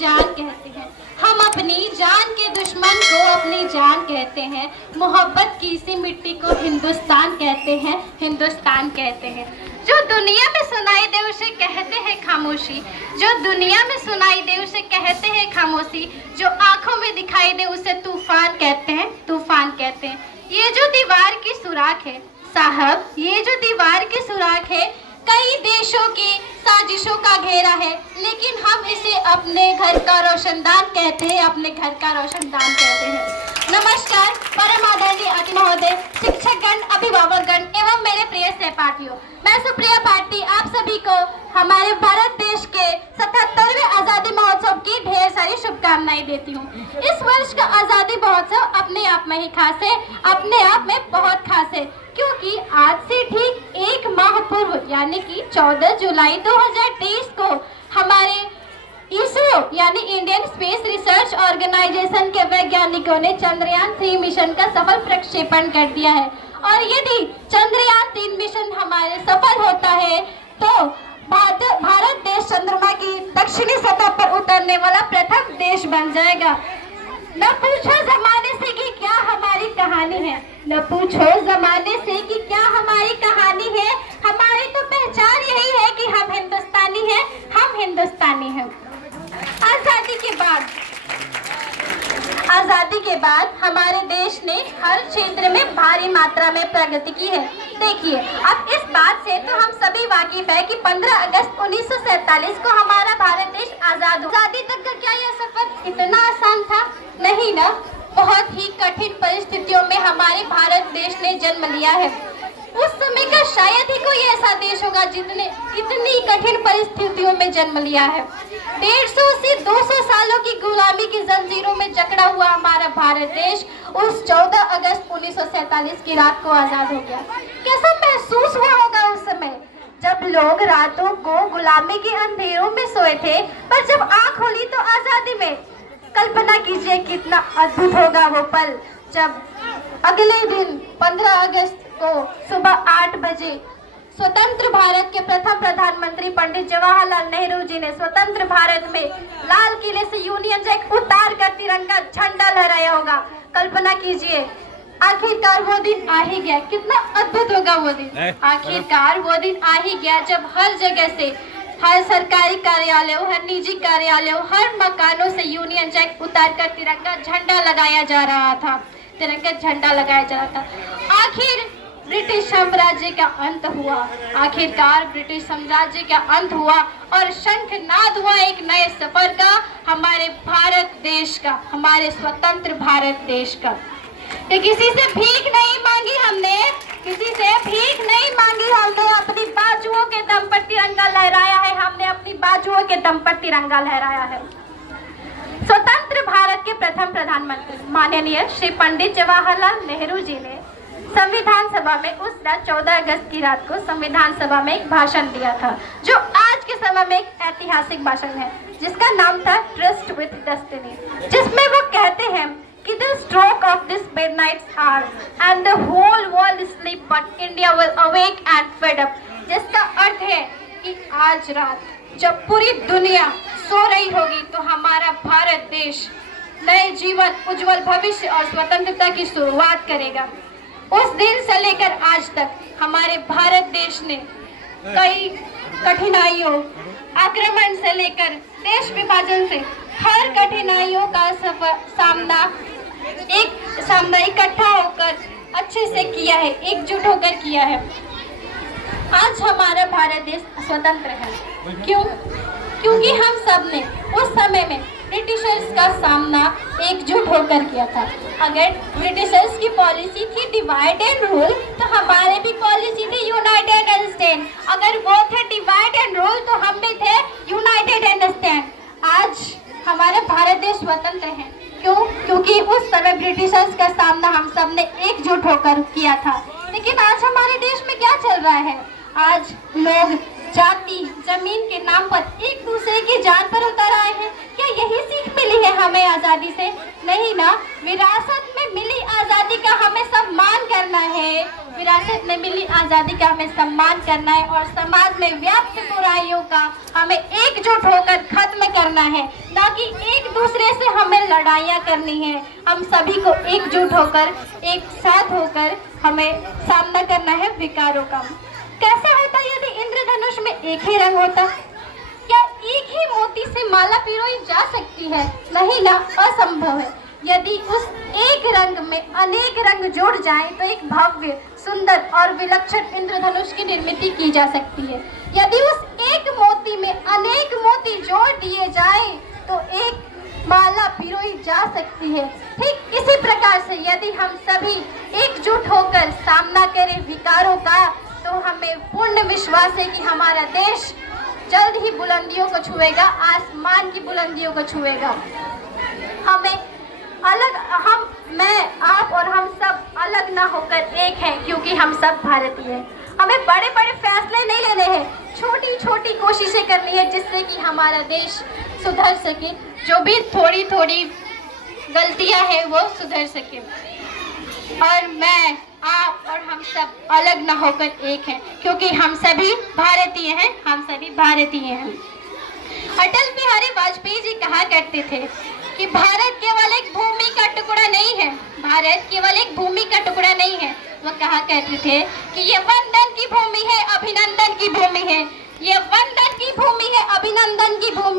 जान कहते हैं, हम अपनी जान के दुश्मन को अपनी जान कहते हैं। मोहब्बत की इसी मिट्टी को हिंदुस्तान कहते हैं, हिंदुस्तान कहते हैं। जो दुनिया में सुनाई दे उसे कहते हैं खामोशी, जो दुनिया में सुनाई दे उसे कहते हैं खामोशी, जो आंखों में दिखाई दे उसे तूफान कहते हैं, तूफान कहते हैं। ये जो दीवार की सुराख है साहब, ये जो दीवार की सुराख है, कई देशों की साजिशों का घेरा है, लेकिन हम इसे अपने घर का रोशनदान कहते हैं, अपने घर का रोशनदान कहते हैं। नमस्कार, परम आदरणीय अति महोदय, शिक्षकगण, अभिभावकगण एवं मेरे प्रिय सहपाठियों, मैं सुप्रिया पाटिल आप सभी को हमारे भारत देश के 77वें आज़ादी महोत्सव की ढेर सारी शुभकामनाएं देती हूँ। इस वर्ष का आज़ादी महोत्सव अपने आप में ही खास है, अपने आप में बहुत खास है, क्योंकि आज से ठीक एक माह पूर्व यानी कि 14 जुलाई 2023 को हमारे इसरो यानी इंडियन स्पेस रिसर्च ऑर्गेनाइजेशन के वैज्ञानिकों ने चंद्रयान 3 मिशन का सफल प्रक्षेपण कर दिया है। और यदि चंद्रयान 3 मिशन हमारे सफल होता है तो भारत देश चंद्रमा की दक्षिणी सतह पर उतरने वाला प्रथम देश बन जाएगा। न पूछो जमाने से कि क्या हमारी कहानी है, न पूछो जमाने से कि क्या हमारी कहानी है, हमारी तो पहचान यही है कि हम हिंदुस्तानी हैं, हम हिंदुस्तानी हैं। आजादी के बाद हमारे देश ने हर क्षेत्र में भारी मात्रा में प्रगति की है। देखिए, अब इस बात से तो हम सभी वाकिफ है कि 15 अगस्त 1947 को हमारा भारत देश आजाद हुआ। आजादी तक का क्या यह सफर इतना आसान था? नहीं ना, बहुत ही कठिन परिस्थितियों में हमारे भारत देश ने जन्म लिया है। उस समय का शायद ही कोई ऐसा देश होगा जिसने इतनी कठिन परिस्थितियों में जन्म लिया है। 150 से 200 सालों की गुलामी की जंजीरों में जकड़ा हुआ हमारा भारत देश उस 14 अगस्त 1947 की रात को आजाद हो गया। कैसा महसूस हुआ होगा उस समय जब लोग रातों को गुलामी के अंधेरों में सोए थे, पर जब आंख खोली तो आजादी में। कल्पना कीजिए कितना अद्भुत होगा वो पल जब अगले दिन 15 अगस्त को सुबह 8 बजे स्वतंत्र भारत के प्रथम प्रधानमंत्री पंडित जवाहरलाल नेहरू जी ने स्वतंत्र भारत में लाल किले से यूनियन जैक उतार कर तिरंगा झंडा लहराया होगा। कल्पना कीजिए, आखिरकार वो दिन आ ही गया। कितना अद्भुत होगा वो दिन। आखिरकार वो दिन आ ही गया जब हर जगह से, हर सरकारी कार्यालयों, हर निजी कार्यालयों, हर मकानों से यूनियन जैक उतार कर तिरंगा झंडा लगाया जा रहा था, तिरंगा झंडा लगाया जा रहा था। आखिर ब्रिटिश साम्राज्य का अंत हुआ, आखिरकार ब्रिटिश साम्राज्य का अंत हुआ और शंखनाद हुआ एक नए सफर का, हमारे भारत देश का, हमारे स्वतंत्र भारत देश का। तो किसी से भीख नहीं मांगी हमने, किसी से भीख नहीं मांगी हमने, अपनी बाजुओं के दम पर तिरंगा लहराया है, हमने अपनी बाजुओं के दम पर तिरंगा लहराया है। स्वतंत्र भारत के प्रथम प्रधानमंत्री माननीय श्री पंडित जवाहरलाल नेहरू जी ने संविधान सभा में उस रात 14 अगस्त की रात को संविधान सभा में एक भाषण दिया था, जो आज के समय में एक ऐतिहासिक भाषण है, जिसका नाम था ट्रस्ट विद डेस्टिनी, जिसमें वो कहते हैं कि the stroke of this midnight hour and the whole world sleep but India will awake and fed up, जिसका अर्थ है कि आज रात जब पूरी दुनिया सो रही होगी तो हमारा भारत देश नए जीवन, उज्जवल भविष्य और स्वतंत्रता की शुरुआत करेगा। उस दिन से लेकर आज तक हमारे भारत देश ने कई कठिनाइयों, आक्रमण से लेकर देश विभाजन से हर कठिनाइयों का सामना इकट्ठा होकर अच्छे से किया है, एकजुट होकर किया है। आज हमारा भारत देश स्वतंत्र है। क्यों? क्योंकि हम सब ने उस समय में ब्रिटिशर्स का सामना एकजुट होकर किया था। अगर ब्रिटिशर्स की पॉलिसी थी डिवाइड एंड रूल, तो हमारे भी पॉलिसी थी यूनाइटेड एंड स्टैंड। अगर वो थे डिवाइड एंड रूल, तो हम भी थे यूनाइटेड एंड स्टैंड। आज हमारा भारत देश स्वतंत्र है। क्यों? क्योंकि उस समय ब्रिटिशर्स का सामना हम सब ने एकजुट होकर किया था। लेकिन आज हमारे देश में क्या चल रहा है? आज लोग जाति, जमीन के नाम पर एक दूसरे की जान पर उतर आए हैं। क्या यही सीख मिली है हमें आजादी से? नहीं ना, विरासत में मिली आजादी का हमें सम्मान करना है, विरासत में मिली आज़ादी का हमें सम्मान करना है और समाज में व्याप्त बुराइयों का हमें एकजुट होकर खत्म करना है, ना कि एक दूसरे से हमें लड़ाइयाँ करनी है। हम सभी को एकजुट होकर, एक साथ होकर हमें सामना करना है विकारों का। कैसा होता यदि इंद्रधनुष में एक ही रंग होता? क्या एक ही मोती से माला पिरोई जा सकती है? नहीं ना, असंभव है। यदि उस एक रंग में अनेक रंग जुड़ जाएं तो एक भव्य, सुंदर और विलक्षण इंद्रधनुष की निर्मित की जा सकती है। यदि उस एक मोती में अनेक मोती जोड़ दिए जाएं तो एक माला पिरोई जा सकती है। ठीक इसी प्रकार से यदि हम सभी एकजुट होकर सामना करें विकारों का, तो हमें पूर्ण विश्वास है कि हमारा देश जल्द ही बुलंदियों को छुएगा, आसमान की बुलंदियों को छुएगा। हमें मैं, आप और हम सब अलग ना होकर एक हैं, क्योंकि हम सब भारतीय हैं। हमें बड़े बड़े फैसले नहीं लेने हैं, छोटी छोटी कोशिशें करनी है जिससे कि हमारा देश सुधर सके, जो भी थोड़ी थोड़ी गलतियां हैं वो सुधर सके। और मैं, आप और हम सब अलग ना होकर एक हैं, क्योंकि हम सभी भारतीय हैं, हम सभी भारतीय हैं। अटल बिहारी वाजपेयी जी कहा करते थे कि भारत केवल एक भूमि का टुकड़ा नहीं है, भारत केवल एक भूमि का टुकड़ा नहीं है। वो कहा करते थे कि ये वंदन की भूमि है, अभिनंदन की भूमि है, ये वंदन की भूमि है, अभिनंदन की भूमि।